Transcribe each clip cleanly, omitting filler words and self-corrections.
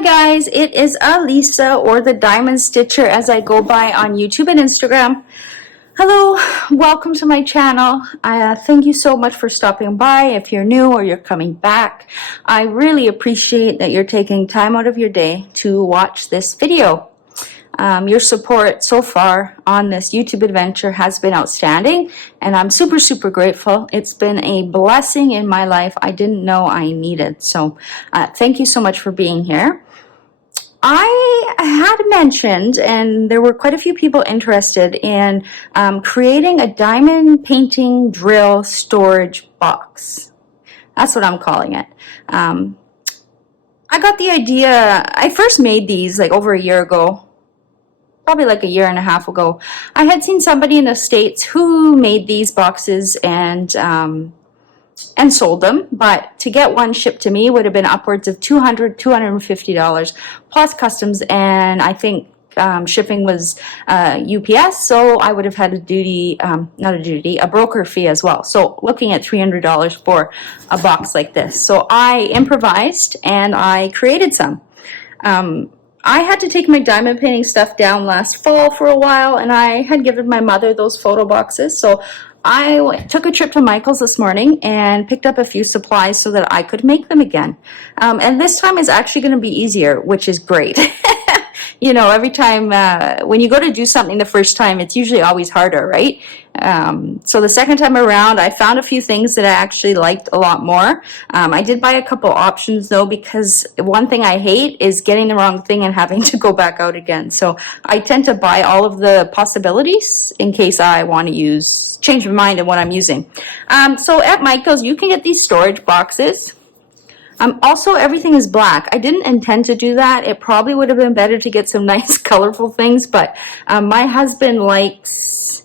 Hi guys, it is Alisa, or the Diamond Stitcher as I go by on YouTube and Instagram. Hello, welcome to my channel. Thank you so much for stopping by. If you're new or you're coming back, I really appreciate that you're taking time out of your day to watch this video. Your support so far on this YouTube adventure has been outstanding, and I'm super grateful. It's been a blessing in my life I didn't know I needed. So thank you so much for being here. I had mentioned, and there were quite a few people interested in creating a diamond painting drill storage box. That's what I'm calling it. I got the idea, I first made these like over a year ago. Probably like a year and a half ago. I had seen somebody in the States who made these boxes and sold them, but to get one shipped to me would have been upwards of $200, $250 plus customs, and I think shipping was UPS, so I would have had a broker fee as well. So looking at $300 for a box like this. So I improvised and I created some. I had to take my diamond painting stuff down last fall for a while, and I had given my mother those photo boxes. So I took a trip to Michael's this morning and picked up a few supplies so that I could make them again. And this time is actually going to be easier, which is great. You know, every time when you go to do something the first time, it's usually always harder, right? So the second time around, I found a few things that I actually liked a lot more. I did buy a couple options though, because one thing I hate is getting the wrong thing and having to go back out again. So I tend to buy all of the possibilities in case I want to change my mind on what I'm using. So at Michael's, you can get these storage boxes. Also, everything is black. I didn't intend to do that. It probably would have been better to get some nice colorful things, but my husband likes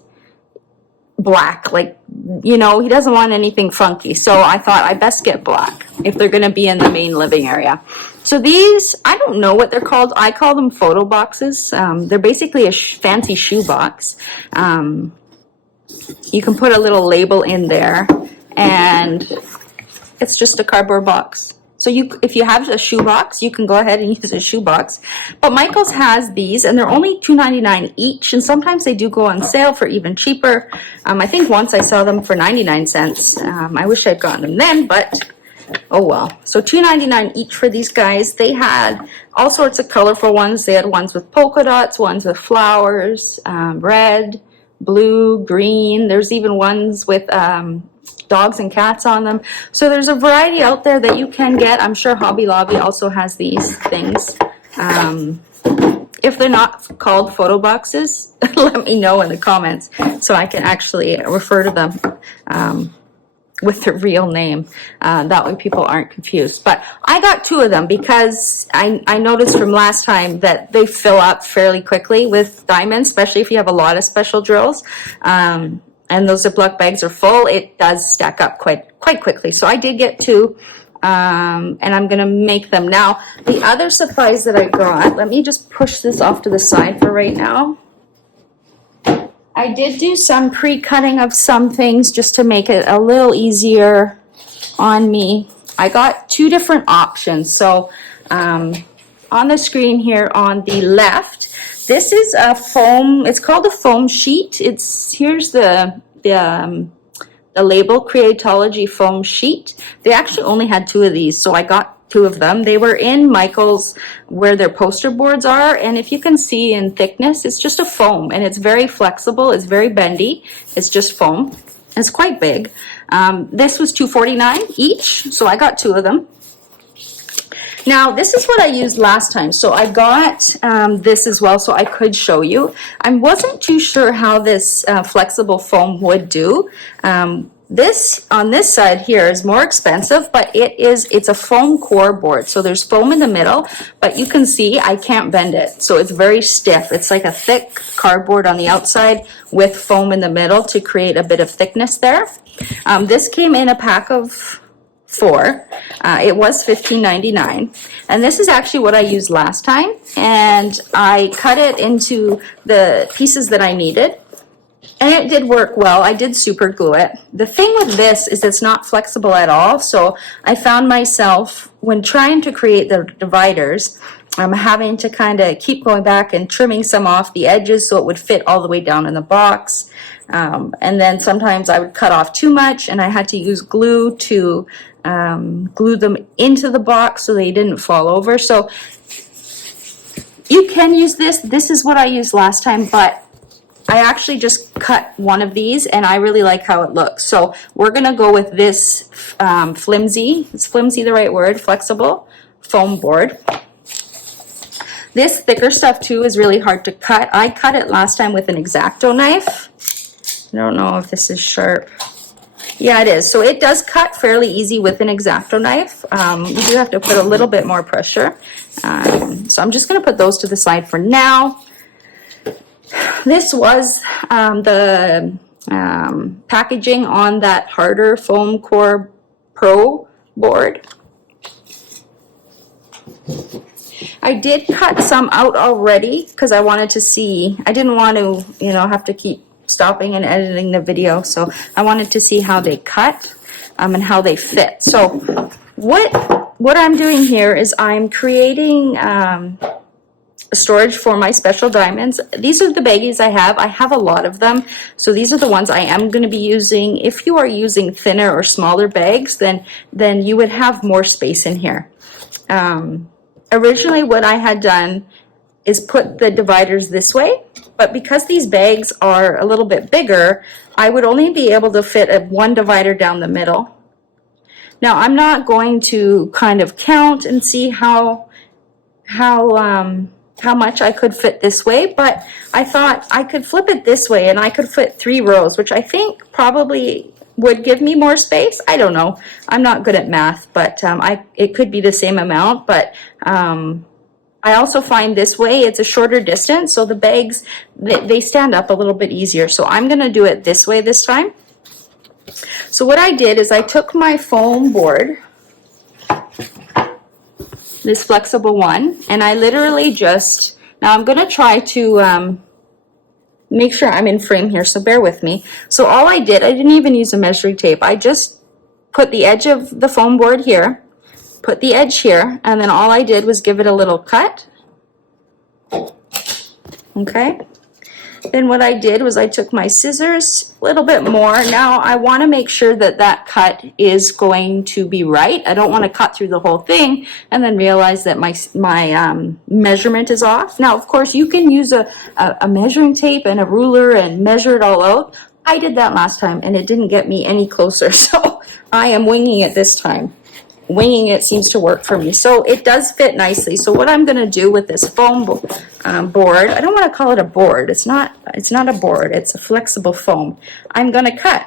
black. Like, you know, he doesn't want anything funky. So I thought I best get black if they're going to be in the main living area. So these, I don't know what they're called. I call them photo boxes. They're basically a fancy shoe box. You can put a little label in there, and it's just a cardboard box. So if you have a shoe box, you can go ahead and use a shoe box. But Michael's has these, and they're only $2.99 each, and sometimes they do go on sale for even cheaper. I think once I saw them for 99 cents. I wish I'd gotten them then, but oh well. So $2.99 each for these guys. They had all sorts of colorful ones. They had ones with polka dots, ones with flowers, red, blue, green. There's even ones with dogs and cats on them. So there's a variety out there that you can get. I'm sure Hobby Lobby also has these things. If they're not called photo boxes, let me know in the comments so I can actually refer to them with the real name. That way people aren't confused. But I got two of them because I noticed from last time that they fill up fairly quickly with diamonds, especially if you have a lot of special drills. And those Ziploc bags are full. It does stack up quite quickly. So I did get two, and I'm going to make them. Now, the other supplies that I got, let me just push this off to the side for right now. I did do some pre-cutting of some things just to make it a little easier on me. I got two different options. So on the screen here on the left, this is a foam, it's called a foam sheet. Here's the label, Creatology foam sheet. They actually only had two of these, so I got two of them. They were in Michael's where their poster boards are, and if you can see in thickness, it's just a foam, and it's very flexible, it's very bendy, it's just foam. It's quite big. This was $2.49 each, so I got two of them. Now, this is what I used last time. So I got this as well so I could show you. I wasn't too sure how this flexible foam would do. This on this side here is more expensive, but it's a foam core board. So there's foam in the middle, but you can see I can't bend it. So it's very stiff. It's like a thick cardboard on the outside with foam in the middle to create a bit of thickness there. This came in a pack of 4. It was $15.99, and this is actually what I used last time, and I cut it into the pieces that I needed. And it did work well. I did super glue it. The thing with this is it's not flexible at all. So I found myself, when trying to create the dividers, I'm having to kind of keep going back and trimming some off the edges so it would fit all the way down in the box. And then sometimes I would cut off too much and I had to use glue to glue them into the box so they didn't fall over. So you can use this. This is what I used last time, but I actually just cut one of these and I really like how it looks. So we're gonna go with this flimsy, is flimsy the right word, flexible foam board. This thicker stuff too is really hard to cut. I cut it last time with an X-Acto knife. I don't know if this is sharp. Yeah, it is. So it does cut fairly easy with an X-Acto knife. You do have to put a little bit more pressure. So I'm just gonna put those to the side for now. This was the packaging on that harder foam core pro board. I did cut some out already because I wanted to see. I didn't want to, you know, have to keep stopping and editing the video. So I wanted to see how they cut and how they fit. So what I'm doing here is I'm creating storage for my special diamonds. These are the baggies I have. I have a lot of them. So these are the ones I am going to be using. If you are using thinner or smaller bags, then you would have more space in here. Originally what I had done is put the dividers this way, but because these bags are a little bit bigger, I would only be able to fit one divider down the middle. Now I'm not going to kind of count and see how much I could fit this way, but I thought I could flip it this way and I could fit 3 rows, which I think probably would give me more space. I don't know. I'm not good at math, but it could be the same amount, but I also find this way it's a shorter distance, so the bags, they stand up a little bit easier. So I'm gonna do it this way this time. So what I did is I took my foam board, this flexible one, and I literally just, now I'm gonna try to make sure I'm in frame here, so bear with me. So all I didn't even use a measuring tape. I just put the edge of the foam board here, put the edge here, and then all I did was give it a little cut. Okay. Then what I did was I took my scissors, a little bit more. Now I want to make sure that that cut is going to be right. I don't want to cut through the whole thing and then realize that my measurement is off. Now, of course, you can use a measuring tape and a ruler and measure it all out. I did that last time and it didn't get me any closer. So I am winging it this time. Winging it seems to work for me. So it does fit nicely. So what I'm going to do with this foam board, I don't want to call it a board. It's not a board. It's a flexible foam. I'm going to cut.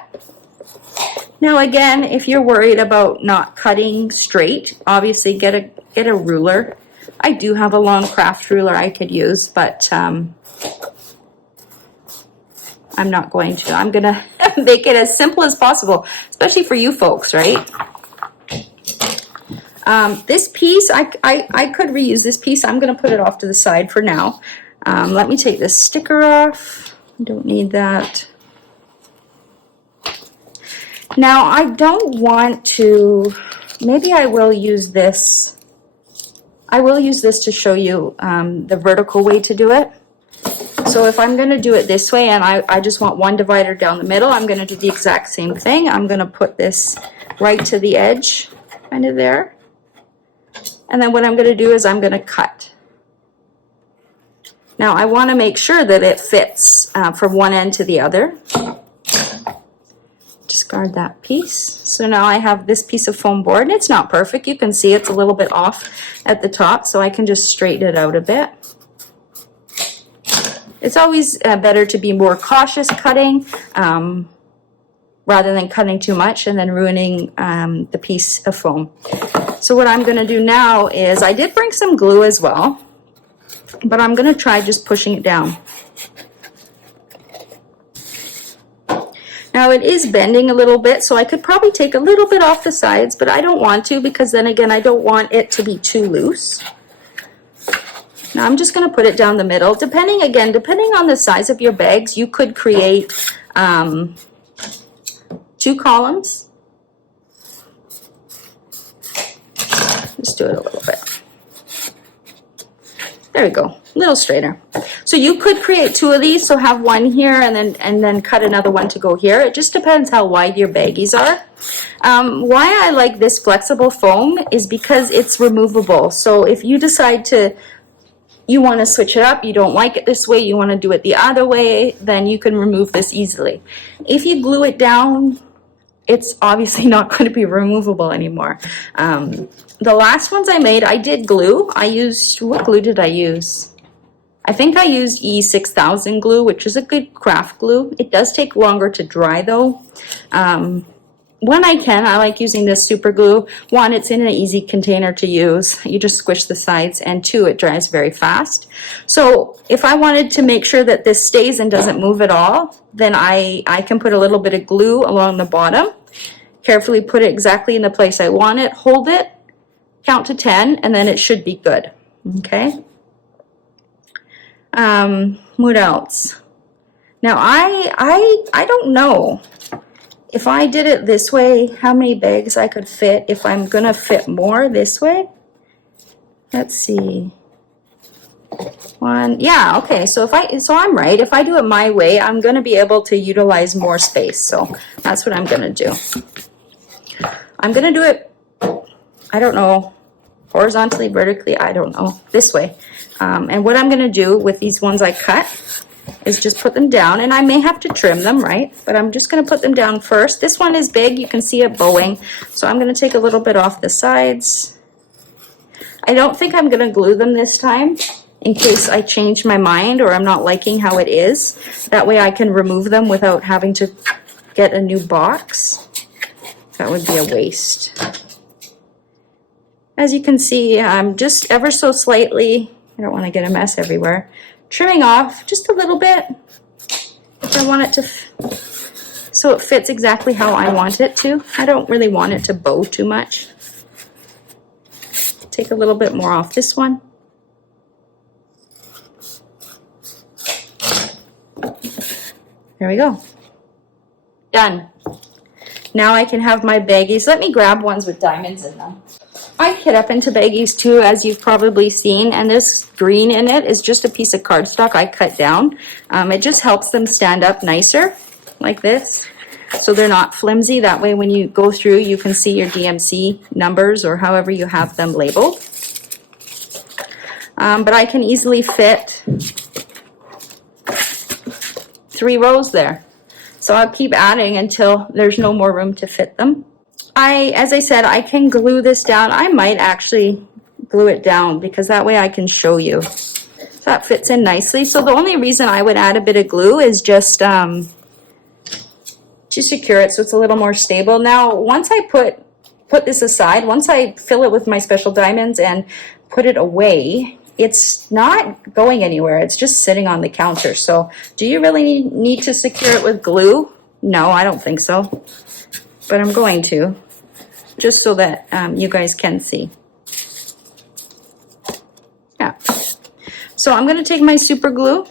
Now again, if you're worried about not cutting straight, obviously get a ruler. I do have a long craft ruler I could use, but I'm not going to. I'm going to make it as simple as possible, especially for you folks, right? This piece, I could reuse this piece. I'm going to put it off to the side for now. Let me take this sticker off. I don't need that. Now, I don't want to, maybe I will use this. I will use this to show you the vertical way to do it. So if I'm going to do it this way and I just want one divider down the middle, I'm going to do the exact same thing. I'm going to put this right to the edge, kind of there. And then what I'm going to do is I'm going to cut. Now I want to make sure that it fits from one end to the other. Discard that piece. So now I have this piece of foam board, and it's not perfect. You can see it's a little bit off at the top, so I can just straighten it out a bit. It's always better to be more cautious cutting rather than cutting too much and then ruining the piece of foam. So what I'm going to do now is, I did bring some glue as well, but I'm going to try just pushing it down. Now it is bending a little bit, so I could probably take a little bit off the sides, but I don't want to, because then again, I don't want it to be too loose. Now I'm just going to put it down the middle. Depending on the size of your bags, you could create 2 columns. Just do it a little bit. There we go, a little straighter. So you could create 2 of these, so have one here and then cut another one to go here. It just depends how wide your baggies are. Why I like this flexible foam is because it's removable. So if you decide you want to switch it up, you don't like it this way, you want to do it the other way, then you can remove this easily. If you glue it down, it's obviously not going to be removable anymore. The last ones I made, I did glue. What glue did I use? I think I used E6000 glue, which is a good craft glue. It does take longer to dry though. When I can, I like using this super glue. 1, it's in an easy container to use. You just squish the sides, and 2, it dries very fast. So if I wanted to make sure that this stays and doesn't move at all, then I can put a little bit of glue along the bottom, carefully put it exactly in the place I want it, hold it, count to 10, and then it should be good. Okay. What else? Now I don't know if I did it this way, how many bags I could fit. If I'm gonna fit more this way, let's see. 1, yeah, okay. So I'm right. If I do it my way, I'm gonna be able to utilize more space. So that's what I'm gonna do. I'm gonna do it, I don't know, horizontally, vertically, I don't know, this way. And what I'm going to do with these ones I cut is just put them down, and I may have to trim them, right? But I'm just going to put them down first. This one is big, you can see it bowing, so I'm going to take a little bit off the sides. I don't think I'm going to glue them this time in case I change my mind or I'm not liking how it is. That way I can remove them without having to get a new box. That would be a waste. As you can see, I'm just ever so slightly, I don't want to get a mess everywhere, trimming off just a little bit. I want it to, so it fits exactly how I want it to. I don't really want it to bow too much. Take a little bit more off this one. There we go. Done. Now I can have my baggies. Let me grab ones with diamonds in them. I cut up into baggies too, as you've probably seen, and this green in it is just a piece of cardstock I cut down. It just helps them stand up nicer, like this, so they're not flimsy. That way when you go through, you can see your DMC numbers or however you have them labeled. But I can easily fit 3 rows there. So I'll keep adding until there's no more room to fit them. As I said, I can glue this down. I might actually glue it down because that way I can show you. So that fits in nicely. So the only reason I would add a bit of glue is just to secure it so it's a little more stable. Now, once I put this aside, once I fill it with my special diamonds and put it away, it's not going anywhere. It's just sitting on the counter. So do you really need to secure it with glue? No, I don't think so. But I'm going to, just so that you guys can see. Yeah. So I'm going to take my super glue,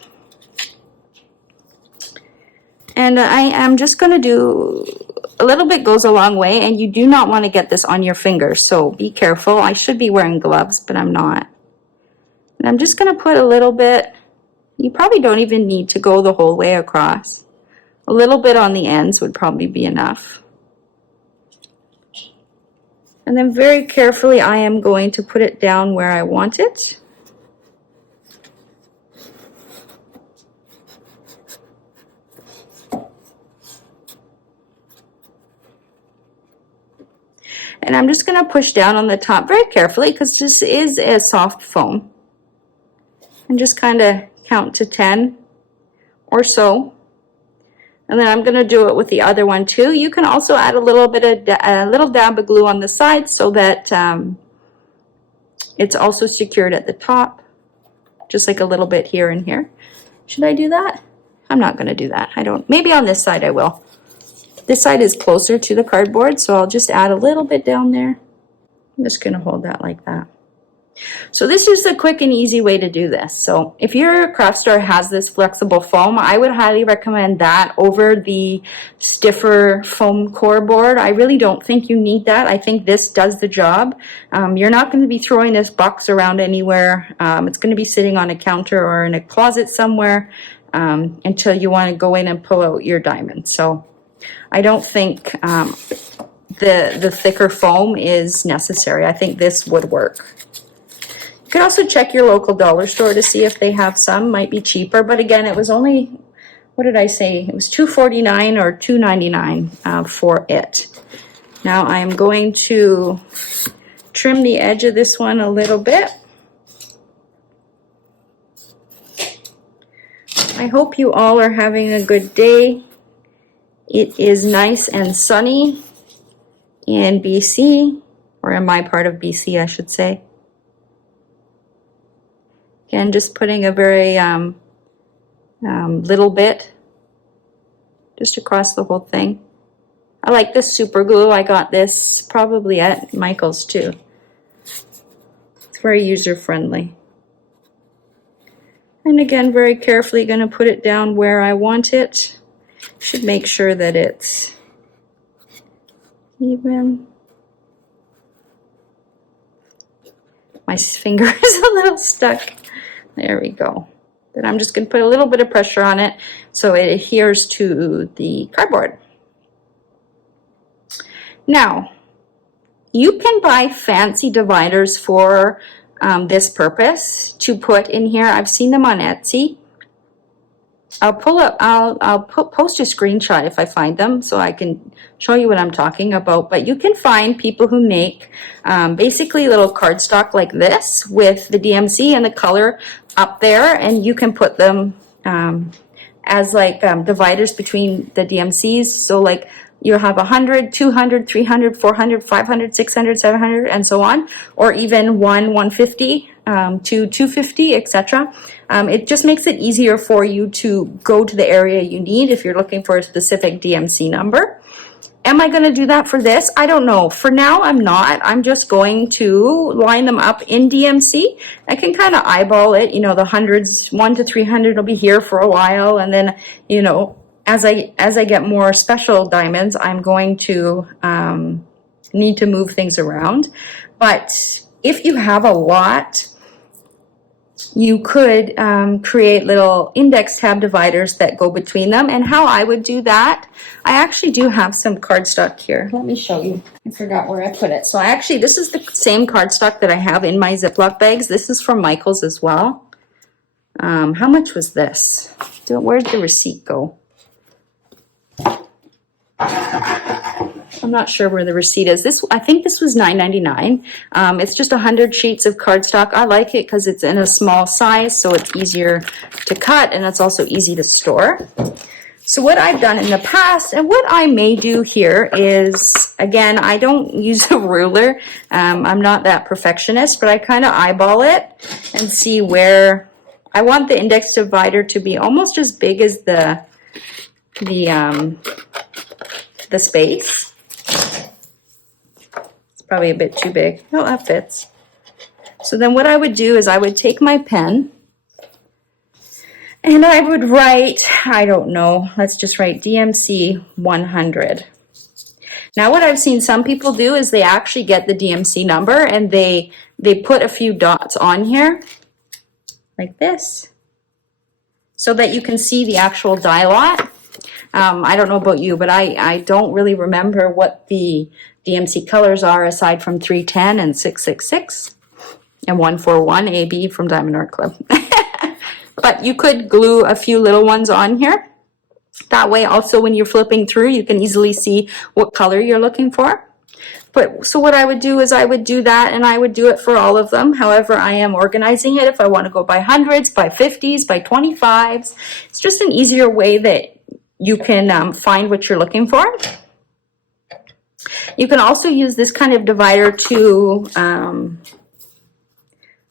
and I am just going to do a little bit goes a long way, and you do not want to get this on your fingers, so be careful. I should be wearing gloves, but I'm not. And I'm just going to put a little bit. You probably don't even need to go the whole way across. A little bit on the ends would probably be enough. And then very carefully, I am going to put it down where I want it. And I'm just going to push down on the top very carefully because this is a soft foam. And just kind of count to 10 or so. And then I'm going to do it with the other one too. You can also add a little bit of a little dab of glue on the side so that it's also secured at the top, just like a little bit here and here. Should I do that? I'm not going to do that. I don't. Maybe on this side I will. This side is closer to the cardboard, so I'll just add a little bit down there. I'm just going to hold that like that. So this is a quick and easy way to do this. So if your craft store has this flexible foam, I would highly recommend that over the stiffer foam core board. I really don't think you need that. I think this does the job. You're not going to be throwing this box around anywhere. It's going to be sitting on a counter or in a closet somewhere until you want to go in and pull out your diamond. So I don't think the thicker foam is necessary. I think this would work. You could also check your local dollar store to see if they have some. Might be cheaper, but again, it was only, what did I say? It was $2.49 or $2.99 for it. Now I'm going to trim the edge of this one a little bit. I hope you all are having a good day. It is nice and sunny in BC, or in my part of BC, I should say. Again, just putting a very little bit just across the whole thing. I like this super glue. I got this probably at Michael's too. It's very user-friendly. And again, very carefully going to put it down where I want it. Should make sure that it's even. My finger is a little stuck. There we go. Then I'm just going to put a little bit of pressure on it so it adheres to the cardboard. Now, you can buy fancy dividers for this purpose to put in here. I've seen them on Etsy. I'll post a screenshot if I find them so I can show you what I'm talking about. But you can find people who make basically little cardstock like this with the DMC and the color up there, and you can put them as like dividers between the DMCs. So like you have 100, 200, 300, 400, 500, 600, 700, and so on, or even 150 to 250, etc. It just makes it easier for you to go to the area you need if you're looking for a specific DMC number. Am I going to do that for this? I don't know. For now, I'm not. I'm just going to line them up in DMC. I can kind of eyeball it. You know, the hundreds, 1 to 300 will be here for a while, and then, you know, as I get more special diamonds, I'm going to need to move things around. But if you have a lot, you could create little index tab dividers that go between them. And how I would do that, I actually do have some cardstock here. Let me show you. I forgot where I put it. So this is the same cardstock that I have in my Ziploc bags. This is from Michael's as well. How much was this? Where'd the receipt go? I'm not sure where the receipt is. I think this was $9.99. It's just 100 sheets of cardstock. I like it because it's in a small size, so it's easier to cut, and it's also easy to store. So what I've done in the past, and what I may do here is, again, I don't use a ruler. I'm not that perfectionist, but I kind of eyeball it and see where I want the index divider to be almost as big as the space. It's probably a bit too big. No, that fits. So then what I would do is I would take my pen and I would write, I don't know, let's just write DMC 100. Now what I've seen some people do is they actually get the DMC number and they put a few dots on here like this so that you can see the actual die lot. I don't know about you, but I don't really remember what the DMC colors are aside from 310 and 666 and 141 AB from Diamond Art Club. But you could glue a few little ones on here. That way also when you're flipping through, you can easily see what color you're looking for. But so what I would do is I would do that, and I would do it for all of them. However, I am organizing it if I want to go by hundreds, by 50s, by 25s. It's just an easier way that you can find what you're looking for. You can also use this kind of divider to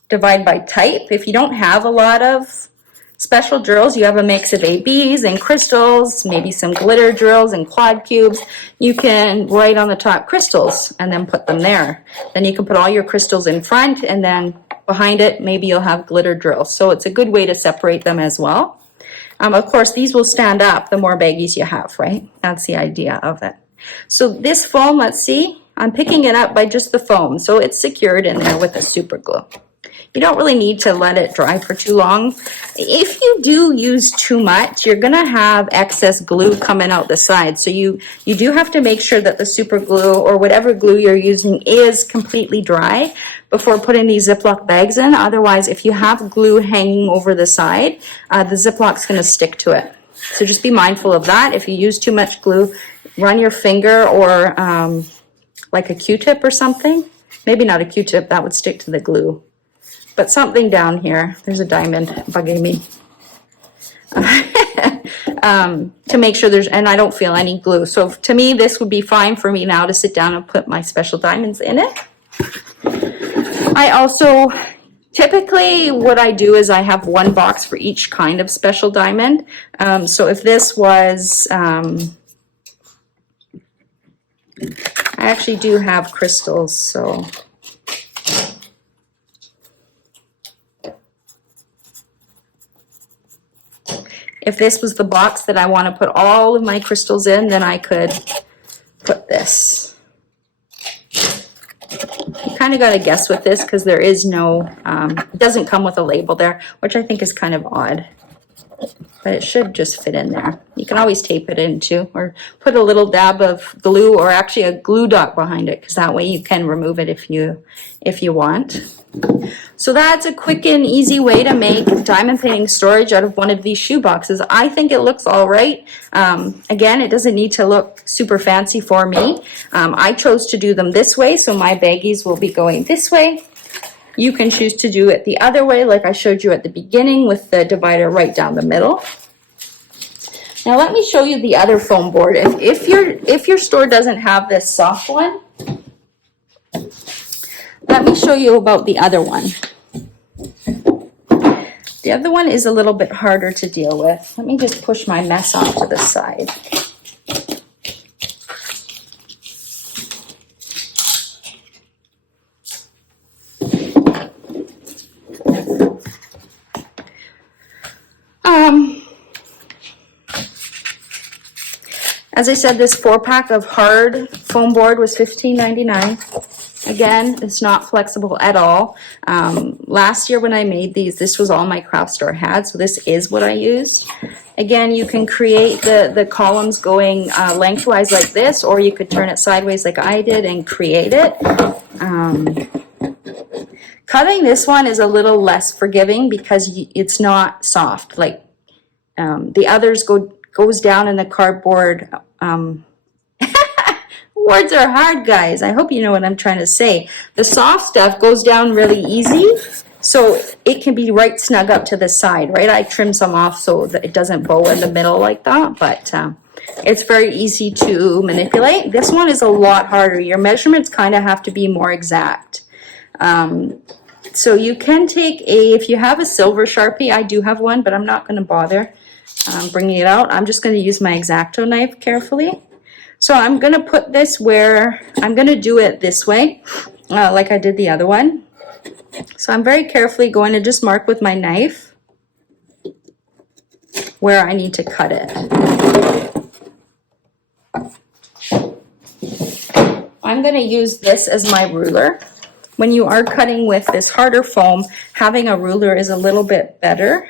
divide by type. If you don't have a lot of special drills, you have a mix of ABs and crystals, maybe some glitter drills and quad cubes, you can write on the top crystals and then put them there. Then you can put all your crystals in front and then behind it, maybe you'll have glitter drills. So it's a good way to separate them as well. Of course, these will stand up the more baggies you have, right? That's the idea of it. So this foam, let's see, I'm picking it up by just the foam. So it's secured in there with the super glue. You don't really need to let it dry for too long. If you do use too much, you're gonna have excess glue coming out the side. So you do have to make sure that the super glue or whatever glue you're using is completely dry before putting these Ziploc bags in. Otherwise, if you have glue hanging over the side, the Ziploc is gonna stick to it. So just be mindful of that. If you use too much glue, run your finger or like a Q-tip or something. Maybe not a Q-tip, that would stick to the glue. But something down here, there's a diamond bugging me. To make sure and I don't feel any glue. So to me, this would be fine for me now to sit down and put my special diamonds in it. I also, typically what I do is I have one box for each kind of special diamond. So if this was, I actually do have crystals, so. If this was the box that I want to put all of my crystals in, then I could put this. You kind of got to guess with this because there is no, it doesn't come with a label there, which I think is kind of odd. But it should just fit in there. You can always tape it in too, or put a little dab of glue or actually a glue dot behind it, because that way you can remove it if you want. So that's a quick and easy way to make diamond painting storage out of one of these shoe boxes. I think it looks all right. Again, it doesn't need to look super fancy for me. I chose to do them this way, so my baggies will be going this way. You can choose to do it the other way, like I showed you at the beginning with the divider right down the middle. Now let me show you the other foam board. If your store doesn't have this soft one, let me show you about the other one. The other one is a little bit harder to deal with. Let me just push my mess off to the side. As I said, this 4-pack of hard foam board was $15.99. Again, it's not flexible at all. Last year when I made these, this was all my craft store had, so this is what I used. Again, you can create the columns going lengthwise like this, or you could turn it sideways like I did and create it. Cutting this one is a little less forgiving because it's not soft. Like the others goes down in the cardboard. Words are hard, guys. I hope you know what I'm trying to say. The soft stuff goes down really easy, so it can be right snug up to the side, right? I trim some off so that it doesn't bow in the middle like that, but it's very easy to manipulate. This one is a lot harder. Your measurements kind of have to be more exact. So you can take if you have a silver Sharpie, I do have one, but I'm not going to bother bringing it out. I'm just going to use my X-Acto knife carefully. So I'm going to put this where, I'm going to do it this way, like I did the other one. So I'm very carefully going to just mark with my knife where I need to cut it. I'm going to use this as my ruler. When you are cutting with this harder foam, having a ruler is a little bit better,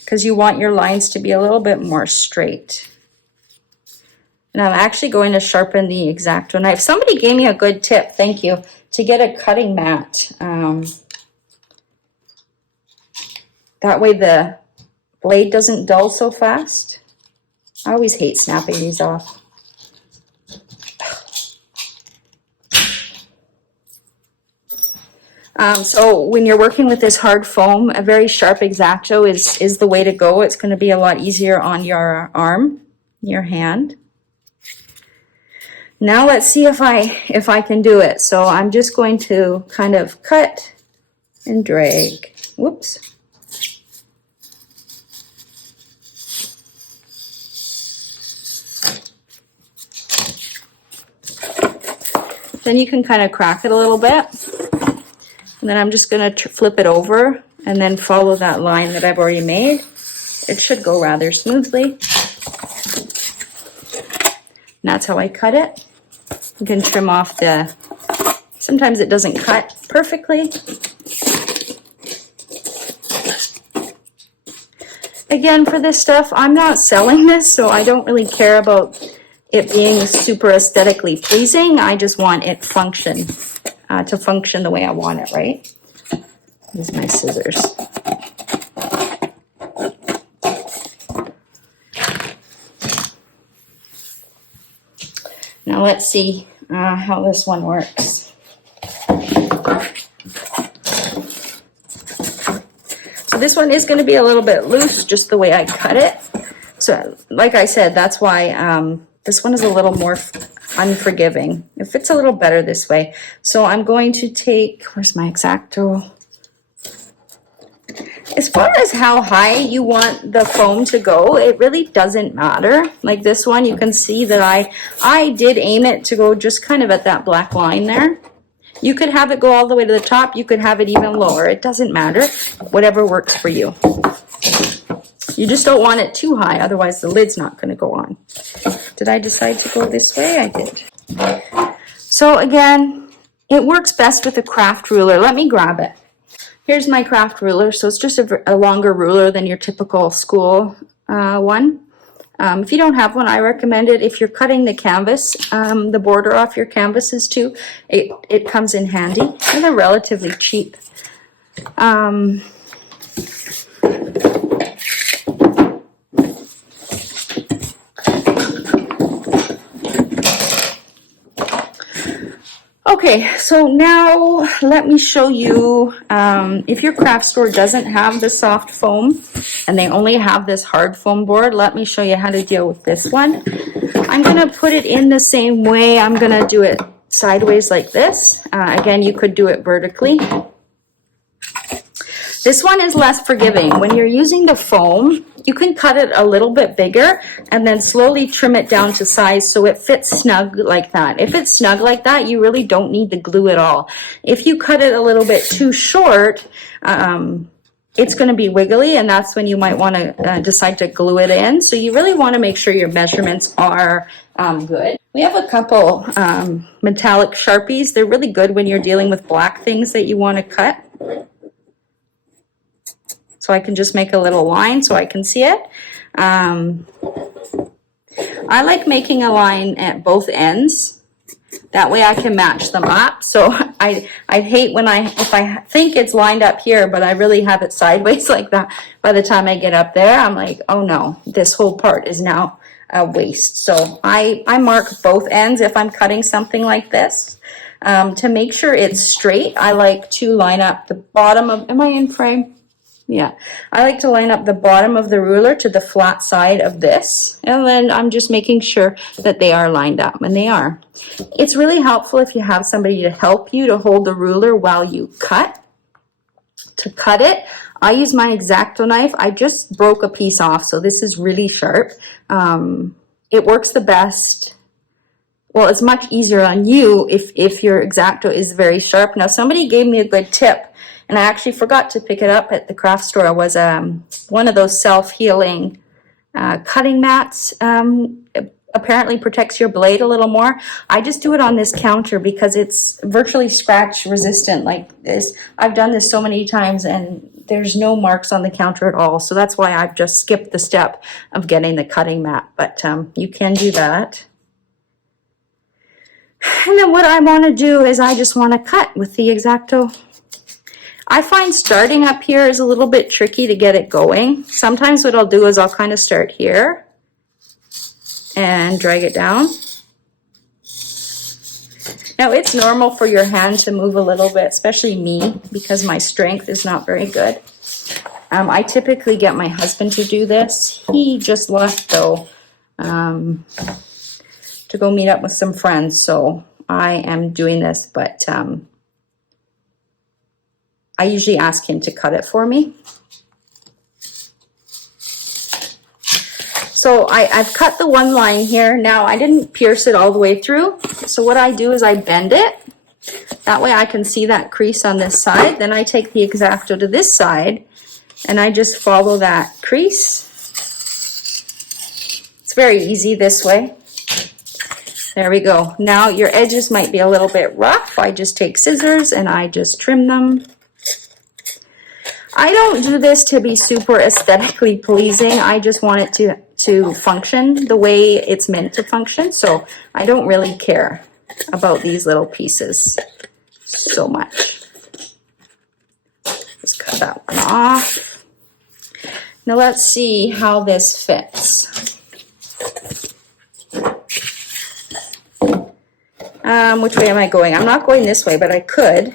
because you want your lines to be a little bit more straight. And I'm actually going to sharpen the X-Acto knife. Somebody gave me a good tip, thank you, to get a cutting mat. That way the blade doesn't dull so fast. I always hate snapping these off. So when you're working with this hard foam, a very sharp X-Acto is the way to go. It's going to be a lot easier on your arm, your hand. Now let's see if I can do it. So I'm just going to kind of cut and drag. Whoops. Then you can kind of crack it a little bit. And then I'm just going to flip it over and then follow that line that I've already made. It should go rather smoothly. And that's how I cut it. You can trim off the, sometimes it doesn't cut perfectly. Again, for this stuff, I'm not selling this, so I don't really care about it being super aesthetically pleasing. I just want it to function the way I want it, right? Here's my scissors. Now let's see how this one works. So this one is going to be a little bit loose, just the way I cut it. So like I said, that's why this one is a little more unforgiving. It fits a little better this way. So I'm going to take, where's my X-Acto? As far as how high you want the foam to go, it really doesn't matter. Like this one, you can see that I did aim it to go just kind of at that black line there. You could have it go all the way to the top. You could have it even lower. It doesn't matter. Whatever works for you. You just don't want it too high, otherwise the lid's not going to go on. Did I decide to go this way? I did. So again, it works best with a craft ruler. Let me grab it. Here's my craft ruler. So it's just a longer ruler than your typical school one. If you don't have one, I recommend it. If you're cutting the canvas, the border off your canvases too, it comes in handy. And they're relatively cheap. Okay, so now let me show you, if your craft store doesn't have the soft foam and they only have this hard foam board, let me show you how to deal with this one. I'm going to put it in the same way. I'm going to do it sideways like this. Again, you could do it vertically. This one is less forgiving. When you're using the foam, you can cut it a little bit bigger and then slowly trim it down to size so it fits snug like that. If it's snug like that, you really don't need the glue at all. If you cut it a little bit too short, it's going to be wiggly, and that's when you might want to decide to glue it in. So you really want to make sure your measurements are good. We have a couple metallic Sharpies. They're really good when you're dealing with black things that you want to cut. So I can just make a little line so I can see it. I like making a line at both ends. That way I can match them up. So I hate when if I think it's lined up here, but I really have it sideways like that. By the time I get up there, I'm like, oh no, this whole part is now a waste. So I mark both ends if I'm cutting something like this. To make sure it's straight, I like to line up the bottom of, am I in frame? Yeah, I like to line up the bottom of the ruler to the flat side of this, and then I'm just making sure that they are lined up, and they are. It's really helpful if you have somebody to help you to hold the ruler while you cut. To cut it, I use my X-Acto knife. I just broke a piece off, so this is really sharp. It works the best. Well, it's much easier on you if your X-Acto is very sharp. Now, somebody gave me a good tip, and I actually forgot to pick it up at the craft store. It was one of those self-healing cutting mats. It apparently protects your blade a little more. I just do it on this counter because it's virtually scratch resistant like this. I've done this so many times and there's no marks on the counter at all. So that's why I've just skipped the step of getting the cutting mat. But you can do that. And then what I want to do is I just want to cut with the X-Acto. I find starting up here is a little bit tricky to get it going. Sometimes what I'll do is I'll kind of start here and drag it down. Now it's normal for your hand to move a little bit, especially me, because my strength is not very good. I typically get my husband to do this. He just left though to go meet up with some friends, so I am doing this, but I usually ask him to cut it for me. So So I've cut the one line here. Now I didn't pierce it all the way through. So what I do is I bend it. That way I can see that crease on this side. Then I take the X-Acto to this side and I just follow that crease. It's very easy this way. There we go. Now your edges might be a little bit rough. I just take scissors and I just trim them. I don't do this to be super aesthetically pleasing. I just want it to function the way it's meant to function. So I don't really care about these little pieces so much. Just cut that one off. Now let's see how this fits. Which way am I going? I'm not going this way, but I could.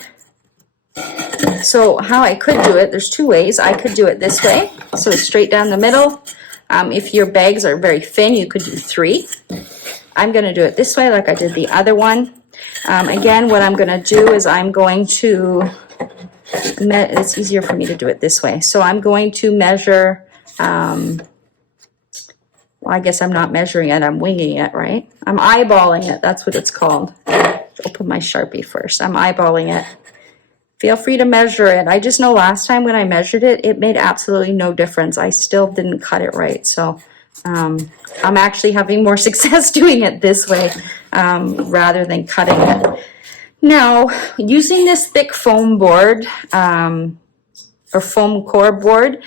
So how I could do it, there's two ways. I could do it this way, so it's straight down the middle. If your bags are very thin, you could do 3. I'm going to do it this way like I did the other one. Again, what I'm going to do is I'm going to, it's easier for me to do it this way. So I'm going to measure, well, I guess I'm not measuring it, I'm winging it, right? I'm eyeballing it, that's what it's called. Open my Sharpie first. I'm eyeballing it. Feel free to measure it. I just know last time when I measured it, it made absolutely no difference. I still didn't cut it right. So I'm actually having more success doing it this way rather than cutting it. Now, using this thick foam board or foam core board,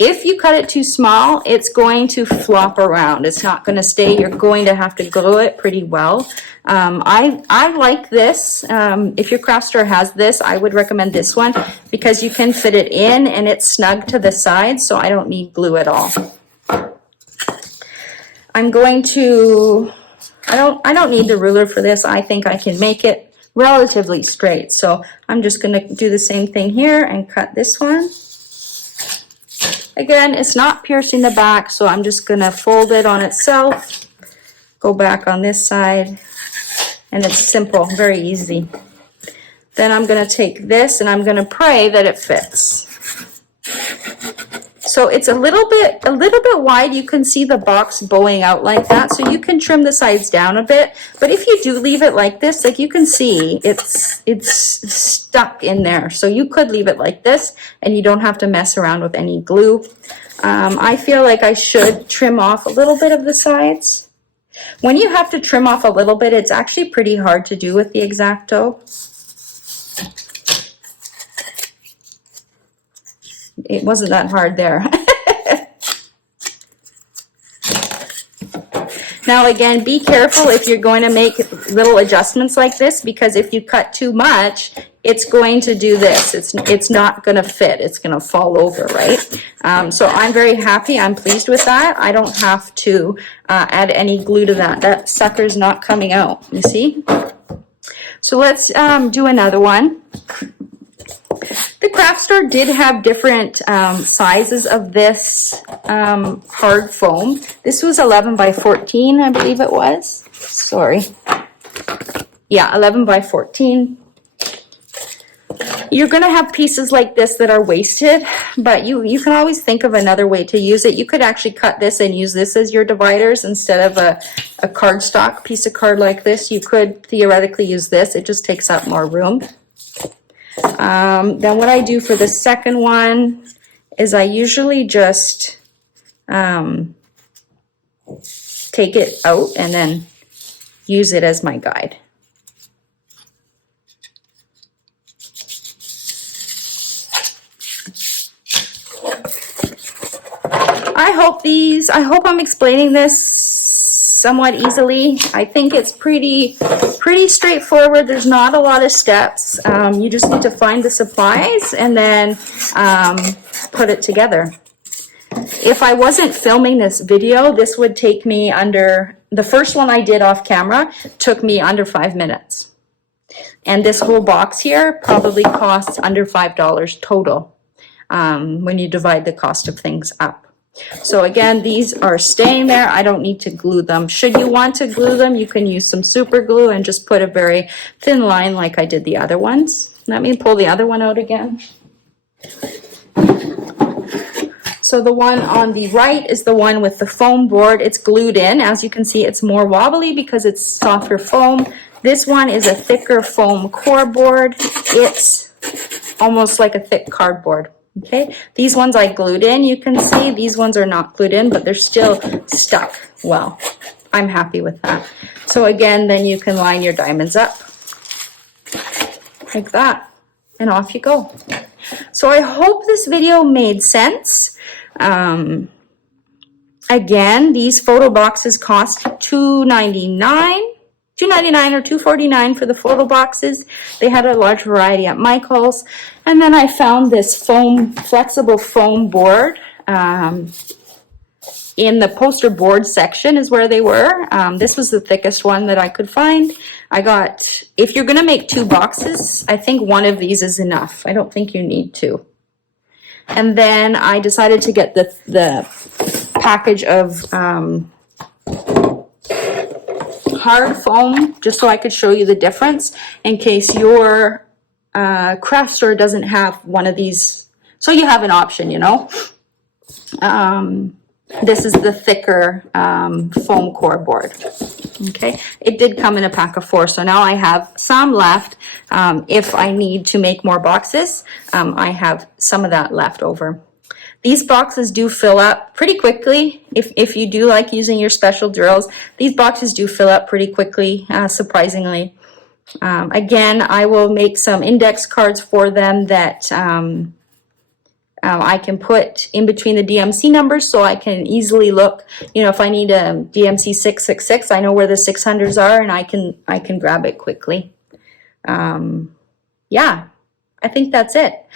if you cut it too small, it's going to flop around. It's not going to stay. You're going to have to glue it pretty well. I like this. If your craft store has this, I would recommend this one because you can fit it in and it's snug to the side, so I don't need glue at all. I'm going to, I don't need the ruler for this. I think I can make it relatively straight. So I'm just going to do the same thing here and cut this one. Again, it's not piercing the back, so I'm just going to fold it on itself, go back on this side, and it's simple, very easy. Then I'm going to take this and I'm going to pray that it fits. So it's a little bit wide. You can see the box bowing out like that, so you can trim the sides down a bit. But if you do leave it like this, like you can see, it's stuck in there. So you could leave it like this, and you don't have to mess around with any glue. I feel like I should trim off a little bit of the sides. When you have to trim off a little bit, it's actually pretty hard to do with the X-Acto. It wasn't that hard there. Now again, be careful if you're going to make little adjustments like this, because if you cut too much, it's going to do this. It's not going to fit. It's going to fall over, right? So I'm very happy. I'm pleased with that. I don't have to add any glue to that. That sucker's not coming out, you see? So let's do another one. The craft store did have different sizes of this hard foam. This was 11 by 14, I believe it was. Sorry. Yeah, 11 by 14. You're going to have pieces like this that are wasted, but you can always think of another way to use it. You could actually cut this and use this as your dividers instead of a cardstock piece of card like this. You could theoretically use this. It just takes up more room. Then what I do for the second one is I usually just take it out and then use it as my guide. I hope I'm explaining this somewhat easily. I think it's pretty straightforward. There's not a lot of steps. You just need to find the supplies and then put it together. If I wasn't filming this video, this would take me under, the first one I did off camera took me under 5 minutes. And this whole box here probably costs under $5 total when you divide the cost of things up. So again, these are staying there. I don't need to glue them. Should you want to glue them, you can use some super glue and just put a very thin line like I did the other ones. Let me pull the other one out again. So the one on the right is the one with the foam board. It's glued in. As you can see, it's more wobbly because it's softer foam. This one is a thicker foam core board. It's almost like a thick cardboard. Okay, these ones I glued in. You can see these ones are not glued in, but they're still stuck well. I'm happy with that. So again, then you can line your diamonds up like that, and off you go. So I hope this video made sense. Again, these photo boxes cost $2.99 or $2.49 for the photo boxes. They had a large variety at Michael's. And then I found this flexible foam board in the poster board section is where they were. This was the thickest one that I could find. I got, if you're gonna make 2 boxes, I think one of these is enough. I don't think you need 2. And then I decided to get the package of hard foam, just so I could show you the difference in case your craft store doesn't have one of these. So you have an option, you know. This is the thicker foam core board. Okay, it did come in a pack of 4, so now I have some left. If I need to make more boxes, I have some of that left over. These boxes do fill up pretty quickly. If you do like using your special drills, these boxes do fill up pretty quickly, surprisingly. Again, I will make some index cards for them that I can put in between the DMC numbers so I can easily look, you know, if I need a DMC 666, I know where the 600s are and I can grab it quickly. Yeah, I think that's it.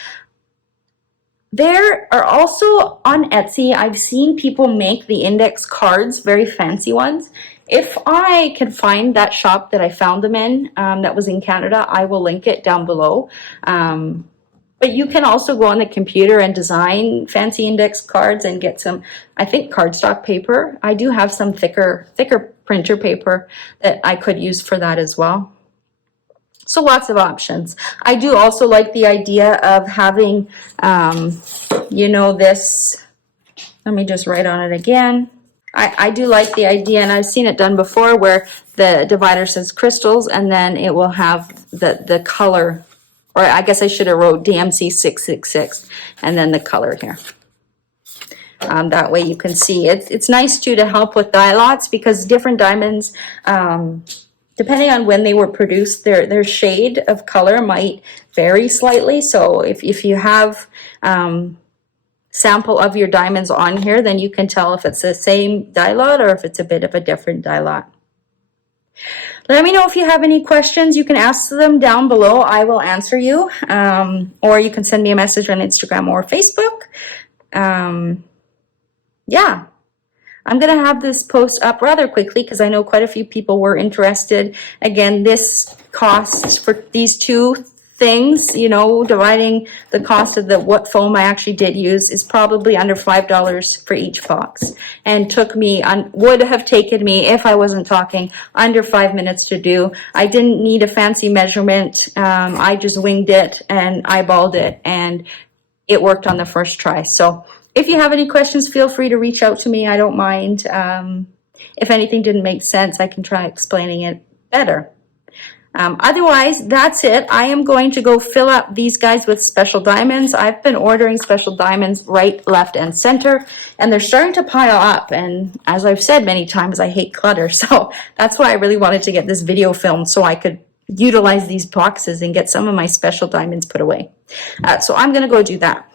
There are also on Etsy, I've seen people make the index cards, very fancy ones. If I can find that shop that I found them in, that was in Canada, I will link it down below. But you can also go on the computer and design fancy index cards and get some, I think, cardstock paper. I do have some thicker printer paper that I could use for that as well. So lots of options. I do also like the idea of having, you know, this, let me just write on it again. I do like the idea, and I've seen it done before, where the divider says crystals, and then it will have the color, or I guess I should have wrote DMC 666, and then the color here. That way you can see. It's nice too to help with die lots, because different diamonds, depending on when they were produced, their shade of color might vary slightly. So if you have sample of your diamonds on here, then you can tell if it's the same die lot or if it's a bit of a different die lot. Let me know if you have any questions. You can ask them down below. I will answer you. Or you can send me a message on Instagram or Facebook. Yeah. I'm going to have this post up rather quickly because I know quite a few people were interested. Again, this cost for these 2 things, you know, dividing the cost of what foam I actually did use is probably under $5 for each box, and took me, would have taken me, if I wasn't talking, under 5 minutes to do. I didn't need a fancy measurement. I just winged it and eyeballed it, and it worked on the first try. So if you have any questions, feel free to reach out to me. I don't mind. If anything didn't make sense, I can try explaining it better. Otherwise, that's it. I am going to go fill up these guys with special diamonds. I've been ordering special diamonds right, left, and center, and they're starting to pile up. And as I've said many times, I hate clutter. So that's why I really wanted to get this video filmed so I could utilize these boxes and get some of my special diamonds put away. So I'm going to go do that.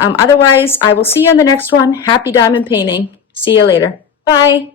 Otherwise, I will see you in the next one. Happy diamond painting. See you later. Bye.